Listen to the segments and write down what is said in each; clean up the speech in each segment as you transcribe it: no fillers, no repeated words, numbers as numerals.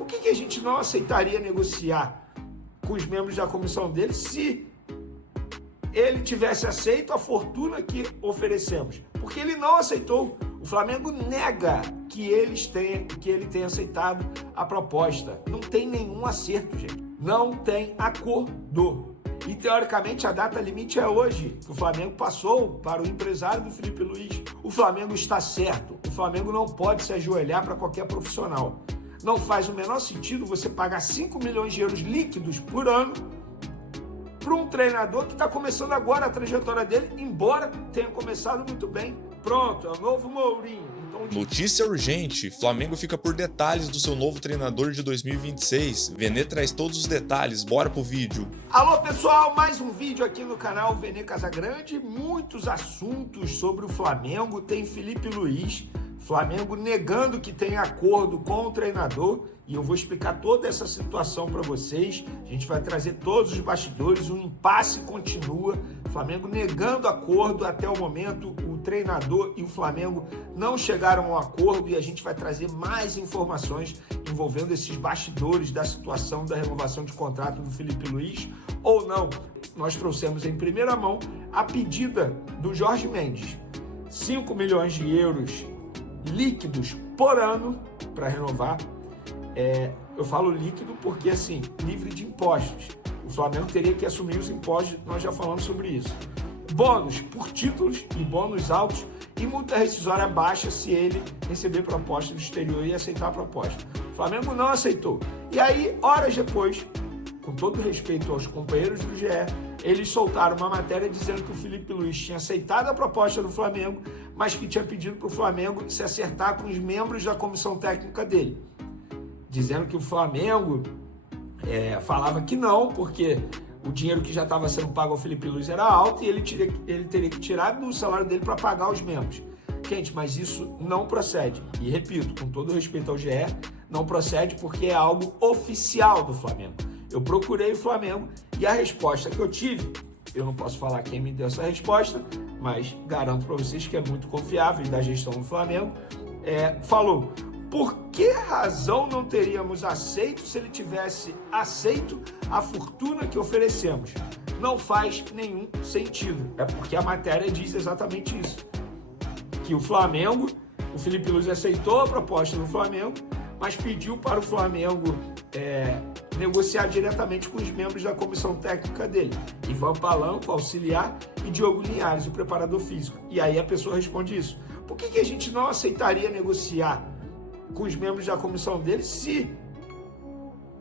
Por que a gente não aceitaria negociar com os membros da comissão dele se ele tivesse aceito a fortuna que oferecemos? Porque ele não aceitou. O Flamengo nega que ele tenha aceitado a proposta. Não tem nenhum acerto, gente. Não tem acordo. E, teoricamente, a data limite é hoje. O Flamengo passou para o empresário do Felipe Luiz. O Flamengo está certo. O Flamengo não pode se ajoelhar para qualquer profissional. Não faz o menor sentido você pagar 5 milhões de euros líquidos por ano para um treinador que está começando agora a trajetória dele, embora tenha começado muito bem. Pronto, é o novo Mourinho. Notícia urgente: Flamengo fica por detalhes do seu novo treinador de 2026. Vene traz todos os detalhes, bora pro vídeo. Alô pessoal, mais um vídeo aqui no canal Vene Casagrande. Muitos assuntos sobre o Flamengo. Tem Felipe Luiz, Flamengo negando que tem acordo com o treinador. E eu vou explicar toda essa situação para vocês. A gente vai trazer todos os bastidores, o impasse continua. Flamengo negando acordo até o momento. O treinador e o Flamengo não chegaram ao acordo e a gente vai trazer mais informações envolvendo esses bastidores da situação da renovação de contrato do Felipe Luiz ou não. Nós trouxemos em primeira mão a pedida do Jorge Mendes. 5 milhões de euros líquidos por ano para renovar. Eu falo líquido porque, assim, livre de impostos. O Flamengo teria que assumir os impostos, nós já falamos sobre isso. Bônus por títulos e bônus altos e multa rescisória baixa se ele receber proposta do exterior e aceitar a proposta. O Flamengo não aceitou. E aí, horas depois, com todo respeito aos companheiros do GE, eles soltaram uma matéria dizendo que o Felipe Luiz tinha aceitado a proposta do Flamengo, mas que tinha pedido para o Flamengo se acertar com os membros da comissão técnica dele. Dizendo que o Flamengo falava que não, porque o dinheiro que já estava sendo pago ao Felipe Luiz era alto e ele teria que tirar do salário dele para pagar os membros. Gente, mas isso não procede. E repito, com todo respeito ao GE, não procede porque é algo oficial do Flamengo. Eu procurei o Flamengo e a resposta que eu tive, eu não posso falar quem me deu essa resposta, mas garanto para vocês que é muito confiável e da gestão do Flamengo, falou: por que razão não teríamos aceito se ele tivesse aceito a fortuna que oferecemos? Não faz nenhum sentido. É porque a matéria diz exatamente isso. Que o Felipe Luiz aceitou a proposta do Flamengo, mas pediu para o Flamengo negociar diretamente com os membros da comissão técnica dele. Ivan Palanco, auxiliar, e Diogo Linhares, o preparador físico. E aí a pessoa responde isso. Por que a gente não aceitaria negociar com os membros da comissão dele se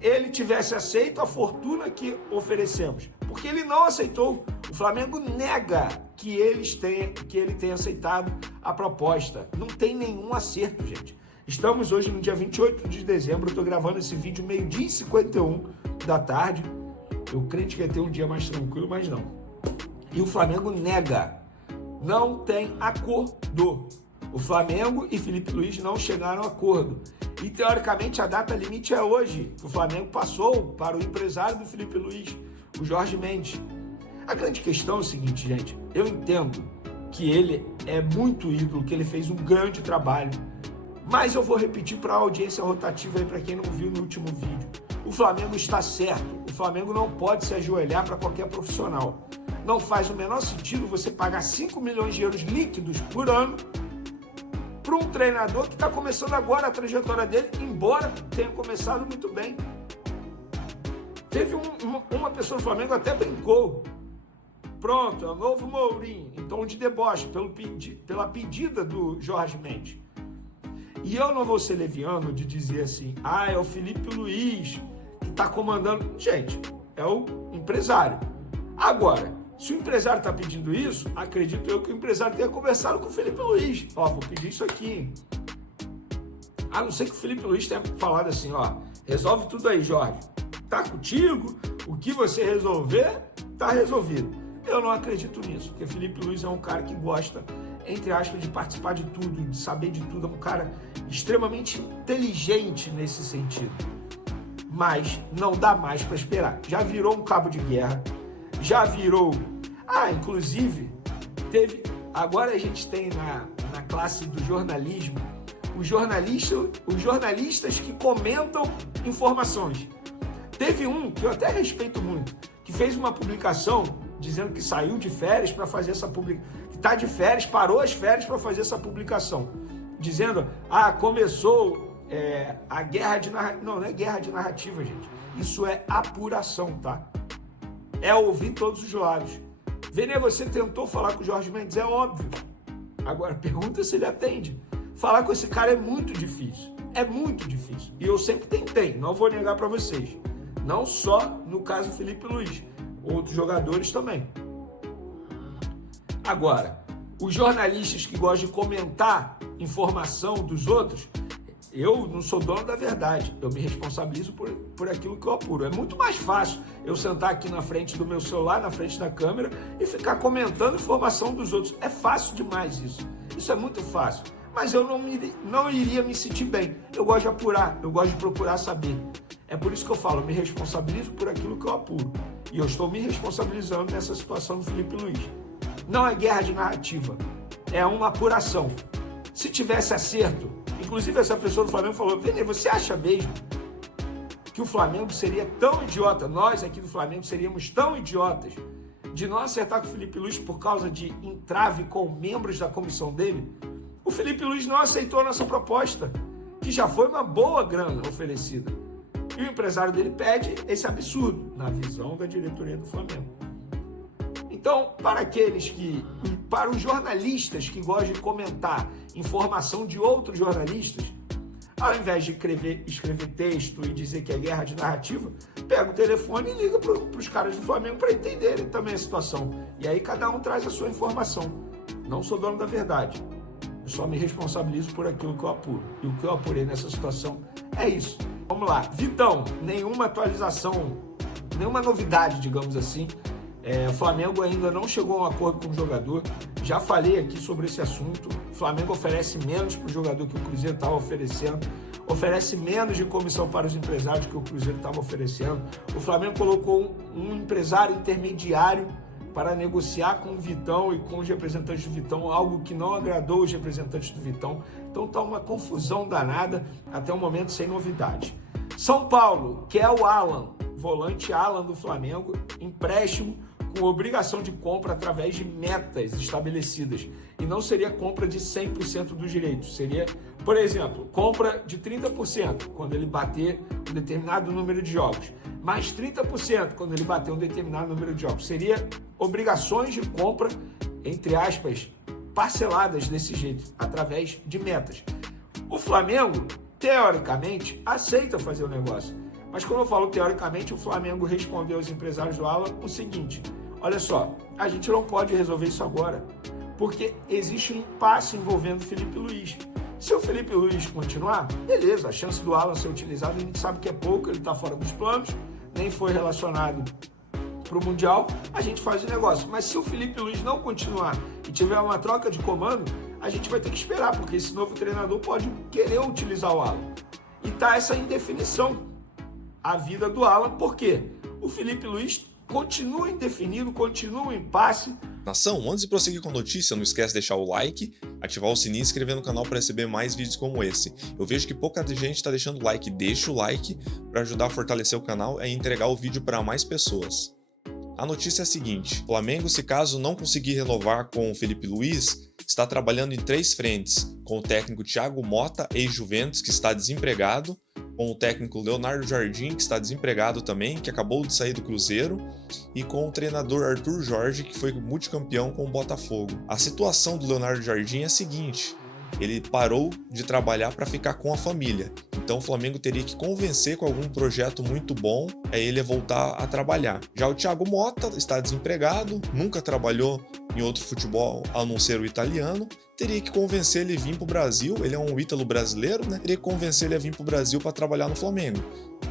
ele tivesse aceito a fortuna que oferecemos? Porque ele não aceitou. O Flamengo nega que ele tenha aceitado a proposta. Não tem nenhum acerto, gente. Estamos hoje no dia 28 de dezembro, eu estou gravando esse vídeo 12h51 da tarde. Eu crente que ia ter um dia mais tranquilo, mas não. E o Flamengo nega. Não tem acordo. O Flamengo e Felipe Luiz não chegaram a acordo. E, teoricamente, a data limite é hoje. O Flamengo passou para o empresário do Felipe Luiz, o Jorge Mendes. A grande questão é o seguinte, gente. Eu entendo que ele é muito ídolo, que ele fez um grande trabalho. Mas eu vou repetir para a audiência rotativa aí, para quem não viu no último vídeo. O Flamengo está certo. O Flamengo não pode se ajoelhar para qualquer profissional. Não faz o menor sentido você pagar 5 milhões de euros líquidos por ano para um treinador que está começando agora a trajetória dele, embora tenha começado muito bem. Teve uma pessoa do Flamengo até brincou. Pronto, é o novo Mourinho, em tom de deboche, pela pedida do Jorge Mendes. E eu não vou ser leviano de dizer assim, é o Felipe Luiz que está comandando. Gente, é o empresário. Agora, se o empresário está pedindo isso, acredito eu que o empresário tenha conversado com o Felipe Luiz. Vou pedir isso aqui. A não ser que o Felipe Luiz tenha falado assim, resolve tudo aí, Jorge. Tá contigo, o que você resolver, tá resolvido. Eu não acredito nisso, porque o Felipe Luiz é um cara que gosta, entre aspas, de participar de tudo, de saber de tudo. É um cara extremamente inteligente nesse sentido. Mas não dá mais para esperar. Já virou um cabo de guerra. Já virou... inclusive, agora a gente tem na classe do jornalismo os jornalistas que comentam informações. Teve um que eu até respeito muito, que fez uma publicação dizendo que saiu de férias para fazer essa publicação, que está de férias, parou as férias para fazer essa publicação, dizendo, começou a guerra de narrativa. Não é guerra de narrativa, gente. Isso é apuração, tá? É ouvir todos os lados. Vene, você tentou falar com o Jorge Mendes, é óbvio. Agora, pergunta se ele atende. Falar com esse cara é muito difícil. É muito difícil. E eu sempre tentei, não vou negar para vocês. Não só no caso Felipe Luiz, outros jogadores também. Agora, os jornalistas que gostam de comentar informação dos outros, eu não sou dono da verdade, eu me responsabilizo por aquilo que eu apuro. É muito mais fácil eu sentar aqui na frente do meu celular, na frente da câmera e ficar comentando informação dos outros. É fácil demais isso. Isso é muito fácil. Mas eu não iria me sentir bem. Eu gosto de apurar, eu gosto de procurar saber. É por isso que eu falo, eu me responsabilizo por aquilo que eu apuro. E eu estou me responsabilizando nessa situação do Felipe Luiz. Não é guerra de narrativa, é uma apuração. Se tivesse acerto, inclusive essa pessoa do Flamengo falou, Vene, você acha mesmo que o Flamengo seria tão idiota, nós aqui do Flamengo seríamos tão idiotas de não acertar com o Felipe Luiz por causa de entrave com membros da comissão dele? O Felipe Luiz não aceitou a nossa proposta, que já foi uma boa grana oferecida. E o empresário dele pede esse absurdo, na visão da diretoria do Flamengo. Então, para os jornalistas que gostam de comentar informação de outros jornalistas, ao invés de escrever texto e dizer que é guerra de narrativa, pega o telefone e liga para os caras do Flamengo para entenderem também a situação. E aí cada um traz a sua informação. Não sou dono da verdade. Eu só me responsabilizo por aquilo que eu apuro. E o que eu apurei nessa situação é isso. Vamos lá. Vitão, nenhuma atualização, nenhuma novidade, digamos assim. O Flamengo ainda não chegou a um acordo com o jogador. Já falei aqui sobre esse assunto. O Flamengo oferece menos para o jogador que o Cruzeiro estava oferecendo. Oferece menos de comissão para os empresários que o Cruzeiro estava oferecendo. O Flamengo colocou um empresário intermediário para negociar com o Vitão e com os representantes do Vitão, algo que não agradou os representantes do Vitão. Então está uma confusão danada, até o momento sem novidade. São Paulo quer o Alan, volante Alan do Flamengo, empréstimo com obrigação de compra através de metas estabelecidas. E não seria compra de 100% dos direitos, seria, por exemplo, compra de 30% quando ele bater um determinado número de jogos, mais 30% quando ele bater um determinado número de jogos. Seria obrigações de compra, entre aspas, parceladas desse jeito, através de metas. O Flamengo, teoricamente, aceita fazer o negócio. Mas quando eu falo teoricamente, o Flamengo respondeu aos empresários do Alan o seguinte: olha só, a gente não pode resolver isso agora, porque existe um impasse envolvendo o Felipe Luiz. Se o Felipe Luiz continuar, beleza, a chance do Alan ser utilizado a gente sabe que é pouco, ele está fora dos planos, nem foi relacionado para o Mundial, a gente faz o negócio. Mas se o Felipe Luiz não continuar e tiver uma troca de comando, a gente vai ter que esperar, porque esse novo treinador pode querer utilizar o Alan. E tá essa indefinição, a vida do Alan, porque o Felipe Luiz continua indefinido, continua em impasse. Nação, antes de prosseguir com a notícia, não esquece de deixar o like, ativar o sininho e se inscrever no canal para receber mais vídeos como esse. Eu vejo que pouca gente está deixando o like, deixa o like para ajudar a fortalecer o canal e entregar o vídeo para mais pessoas. A notícia é a seguinte: Flamengo, se caso não conseguir renovar com o Felipe Luiz, está trabalhando em 3 frentes, com o técnico Thiago Motta, ex-Juventus, que está desempregado, com o técnico Leonardo Jardim, que está desempregado também, que acabou de sair do Cruzeiro, e com o treinador Arthur Jorge, que foi multicampeão com o Botafogo. A situação do Leonardo Jardim é a seguinte: ele parou de trabalhar para ficar com a família, então o Flamengo teria que convencer com algum projeto muito bom a ele voltar a trabalhar. Já o Thiago Motta está desempregado, nunca trabalhou em outro futebol a não ser o italiano, teria que convencer ele a vir para o Brasil, ele é um ítalo brasileiro, né? Teria que convencer ele a vir para o Brasil para trabalhar no Flamengo.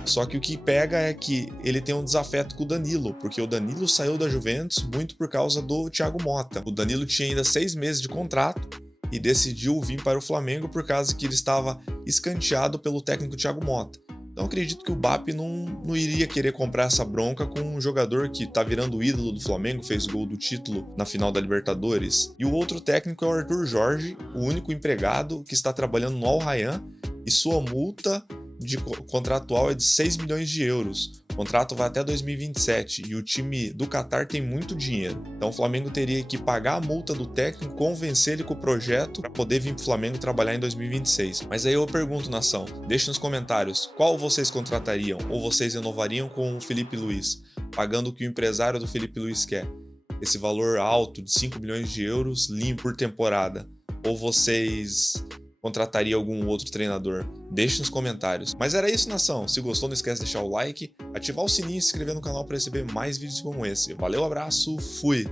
Só que o que pega é que ele tem um desafeto com o Danilo, porque o Danilo saiu da Juventus muito por causa do Thiago Motta. O Danilo tinha ainda 6 meses de contrato e decidiu vir para o Flamengo por causa que ele estava escanteado pelo técnico Thiago Motta. Então acredito que o BAP não iria querer comprar essa bronca com um jogador que tá virando o ídolo do Flamengo, fez gol do título na final da Libertadores. E o outro técnico é o Arthur Jorge, o único empregado que está trabalhando no Al Rayyan, e sua multa contratual é de 6 milhões de euros. O contrato vai até 2027 e o time do Catar tem muito dinheiro. Então o Flamengo teria que pagar a multa do técnico, convencer ele com o projeto para poder vir para o Flamengo trabalhar em 2026. Mas aí eu pergunto, nação, deixe nos comentários qual vocês contratariam ou vocês renovariam com o Felipe Luiz, pagando o que o empresário do Felipe Luiz quer. Esse valor alto de 5 milhões de euros limpo por temporada. Ou vocês contrataria algum outro treinador? Deixe nos comentários. Mas era isso, nação. Se gostou, não esquece de deixar o like, ativar o sininho e se inscrever no canal para receber mais vídeos como esse. Valeu, abraço, fui!